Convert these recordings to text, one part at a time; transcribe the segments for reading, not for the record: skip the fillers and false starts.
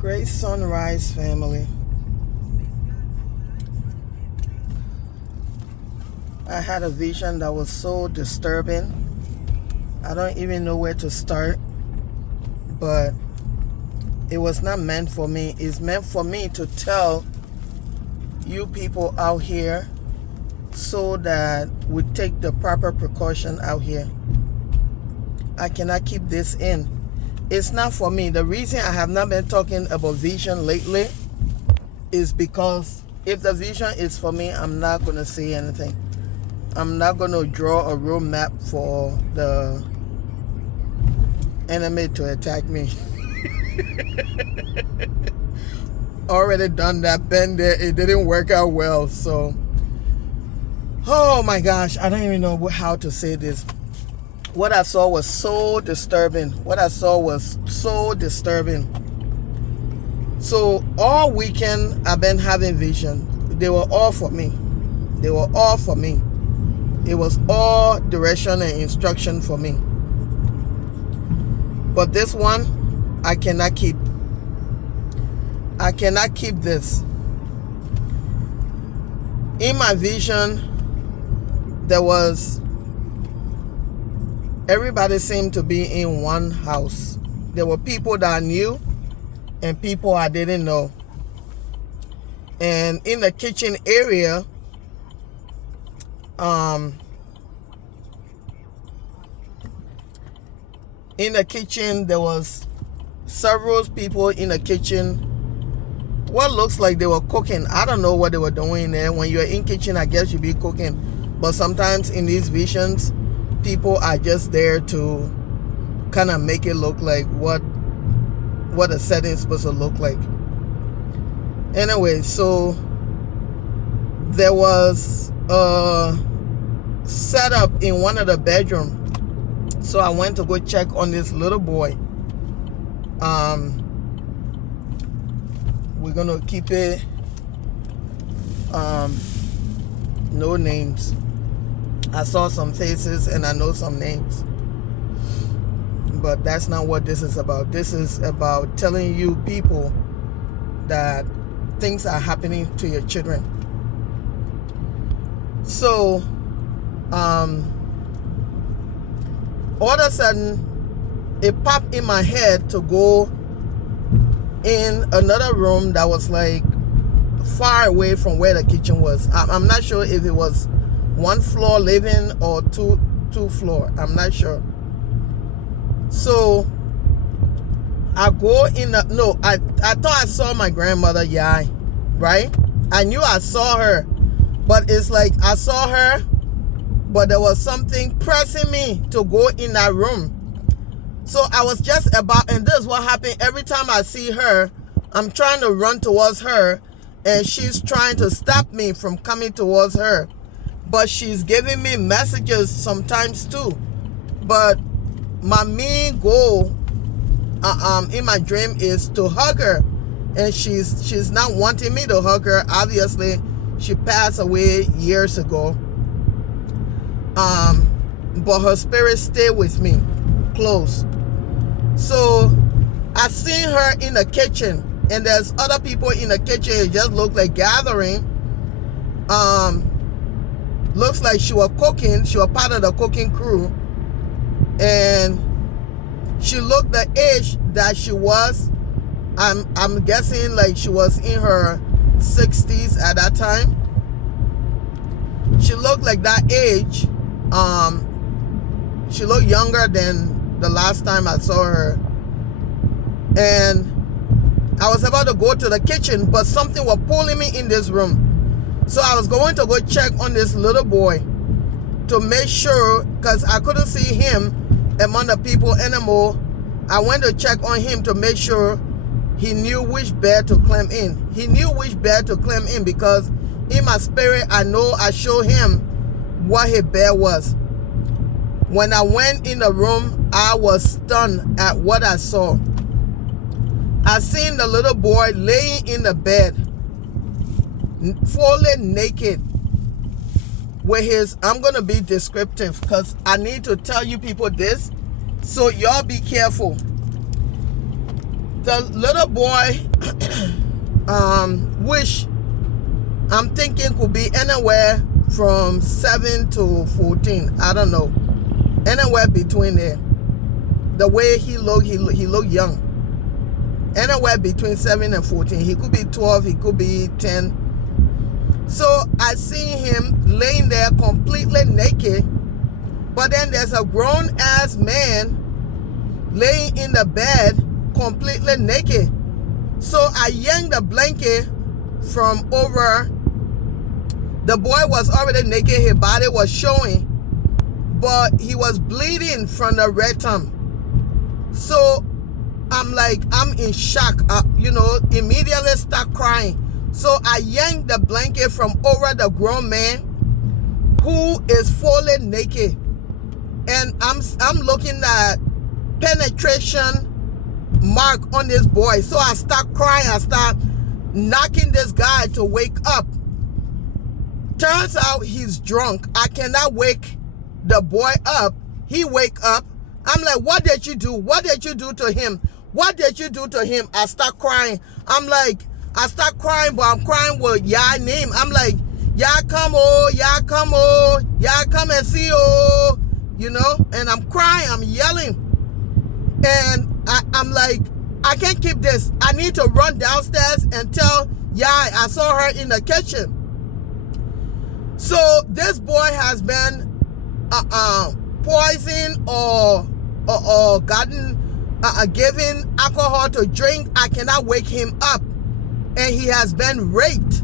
Great Sunrise family. I had a vision that was so disturbing. I don't even know where to start, but it was not meant for me. It's meant for me to tell you people out here so that we take the proper precaution out here. I cannot keep this in. It's not for me. The reason I have not been talking about vision lately is because if the vision is for me, I'm not going to say anything. I'm not going to draw a roadmap for the enemy to attack me. Already done that, been there. It didn't work out well. So, oh my gosh, I don't even know how to say this. What I saw was so disturbing. So all weekend I've been having vision. They were all for me. It was all direction and instruction for me. But this one, I cannot keep. I cannot keep this. In my vision, there was, everybody seemed to be in one house. There were people that I knew and people I didn't know. And in the kitchen area, there was several people in the kitchen. What looks like they were cooking. I don't know what they were doing there. When you're in kitchen, I guess you be cooking. But sometimes in these visions, people are just there to kind of make it look like what a setting is supposed to look like. Anyway, so there was a setup in one of the bedrooms. So I went to go check on this little boy. We're gonna keep it no names. I saw some faces and I know some names, but that's not what this is about. This is about telling you people that things are happening to your children. So all of a sudden it popped in my head to go in another room that was like far away from where the kitchen was. I'm not sure if it was one floor living or two floor. I'm not sure. So I go in I thought I saw my grandmother, yeah, right? I knew I saw her, but it's like I saw her, but there was something pressing me to go in that room. So I was just about, and this is what happened every time I see her. I'm trying to run towards her, and she's trying to stop me from coming towards her. But she's giving me messages sometimes too. But my main goal in my dream is to hug her. And she's not wanting me to hug her. Obviously, she passed away years ago. But her spirit stayed with me, close. So I seen her in the kitchen, and there's other people in the kitchen. It just looked like gathering. Looks like she was cooking. She was part of the cooking crew, and she looked the age that she was. I'm guessing like she was in her 60s at that time. She looked like that age. She looked younger than the last time I saw her. And I was about to go to the kitchen, but something was pulling me in this room. So I was going to go check on this little boy to make sure, because I couldn't see him among the people anymore. I went to check on him to make sure he knew which bed to climb in. He knew which bed to climb in because in my spirit, I know I showed him what his bed was. When I went in the room, I was stunned at what I saw. I seen the little boy laying in the bed, fully naked, with his, I'm going to be descriptive because I need to tell you people this, so y'all be careful. The little boy which I'm thinking could be anywhere from 7 to 14. I don't know. Anywhere between there. The way he looked young. Anywhere between 7 and 14. He could be 12, he could be 10. So I see him laying there completely naked. But then there's a grown-ass man laying in the bed completely naked. So I yanked the blanket from over. The boy was already naked. His body was showing. But he was bleeding from the rectum. So I'm like, I'm in shock. Immediately start crying. So I yanked the blanket from over the grown man who is fully naked. And I'm looking at penetration mark on this boy. So I start crying. I start knocking this guy to wake up. Turns out he's drunk. I cannot wake the boy up. He wake up. I'm like, what did you do? What did you do to him? What did you do to him? I start crying. I start crying, but I'm crying with Yah name. I'm like, Yah come oh, Yah come oh, Yah come and see oh. And I'm crying, I'm yelling. And I'm like, I can't keep this. I need to run downstairs and tell Yah I saw her in the kitchen. So this boy has been poisoned or gotten given alcohol to drink. I cannot wake him up. And he has been raped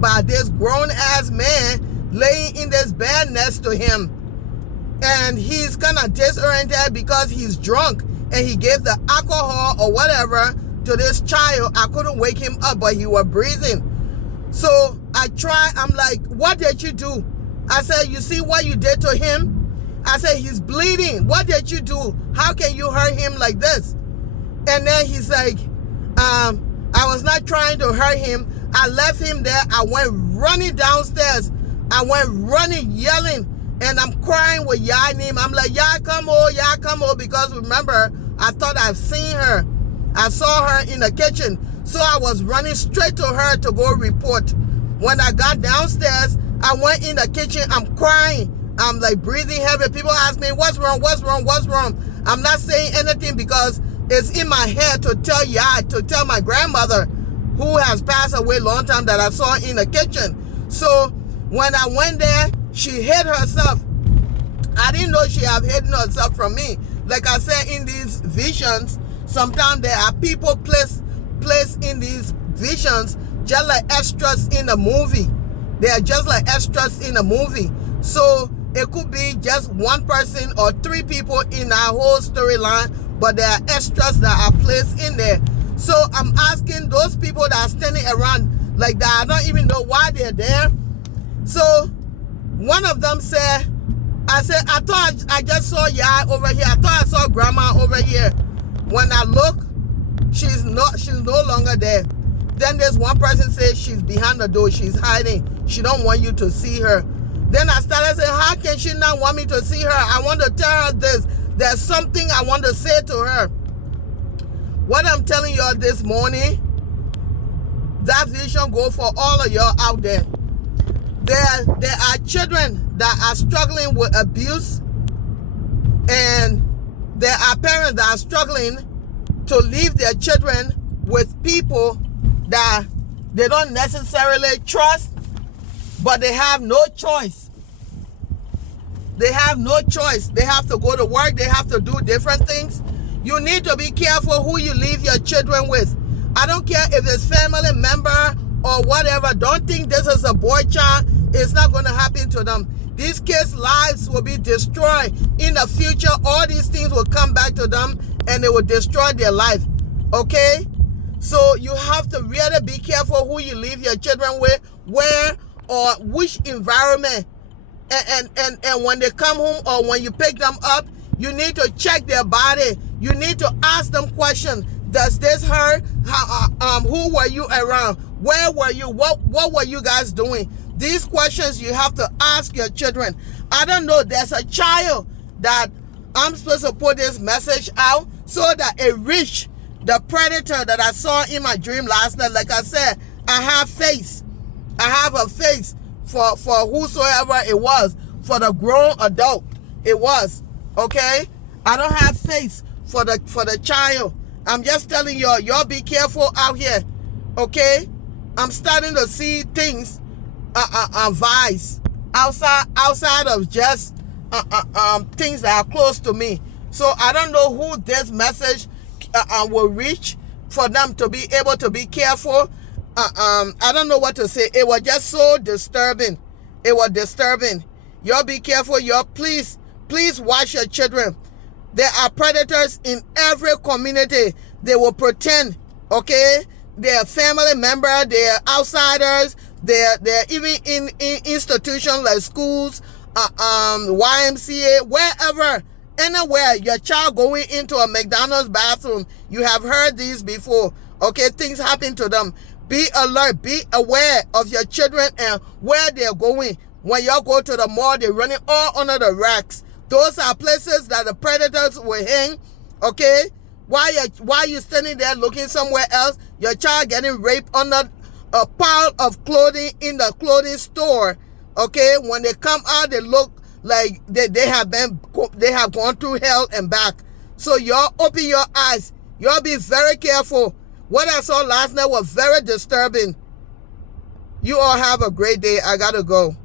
by this grown-ass man laying in this bed next to him. And he's kind of disoriented because he's drunk. And he gave the alcohol or whatever to this child. I couldn't wake him up, but he was breathing. So I tried. I'm like, what did you do? I said, you see what you did to him? I said, he's bleeding. What did you do? How can you hurt him like this? And then he's like, I was not trying to hurt him. I left him there. I went running downstairs. I went running, yelling, and I'm crying with Yah name. I'm like, Yah come oh, because remember, I thought I've seen her. I saw her in the kitchen. So I was running straight to her to go report. When I got downstairs, I went in the kitchen. I'm crying. I'm like breathing heavy. People ask me, what's wrong? I'm not saying anything because it's in my head to tell Yah, to tell my grandmother who has passed away a long time that I saw in the kitchen. So when I went there, she hid herself. I didn't know she had hidden herself from me. Like I said, in these visions, sometimes there are people placed in these visions just like extras in a movie. They are just like extras in a movie. So it could be just one person or three people in our whole storyline, but there are extras that are placed in there. So I'm asking those people that are standing around like that, I don't even know why they're there. So one of them said, I thought I just saw Yah over here. I thought I saw grandma over here. When I look, she's no longer there. Then there's one person says she's behind the door, she's hiding. She don't want you to see her. Then I started saying, how can she not want me to see her? I want to tell her this. There's something I want to say to her. What I'm telling y'all this morning, that vision go for all of y'all out there. There are children that are struggling with abuse, and there are parents that are struggling to leave their children with people that they don't necessarily trust, but they have no choice. They have no choice. They have to go to work. They have to do different things. You need to be careful who you leave your children with. I don't care if it's family member or whatever. Don't think this is a boy child. It's not going to happen to them. These kids' lives will be destroyed. In the future, all these things will come back to them and they will destroy their life. Okay? So you have to really be careful who you leave your children with, where or which environment. And when they come home or when you pick them up, you need to check their body. You need to ask them questions. Does this hurt? Who were you around? Where were you? What were you guys doing? These questions you have to ask your children. I don't know. There's a child that I'm supposed to put this message out so that it reach The predator that I saw in my dream last night, like I said, I have faith. I have a face for whosoever it was, for the grown adult it was, okay? I don't have faith for the child. I'm just telling y'all be careful out here, okay? I'm starting to see things, vice outside of just things that are close to me. So I don't know who this message will reach for them to be able to be careful. I don't know what to say. It was just so disturbing. It was disturbing. Y'all be careful. Y'all please watch your children. There are predators in every community. They will pretend, okay? They're family member. They're outsiders. They're even in institutions like schools, YMCA, wherever, anywhere. Your child going into a McDonald's bathroom. You have heard these before. Okay, things happen to them. Be alert, be aware of your children and where they're going. When y'all go to the mall, they're running all under the racks. Those are places that the predators will hang, okay? While you standing there looking somewhere else, your child getting raped under a pile of clothing in the clothing store, okay? When they come out, they look like they have gone through hell and back. So y'all open your eyes. Y'all be very careful. What I saw last night was very disturbing. You all have a great day. I gotta go.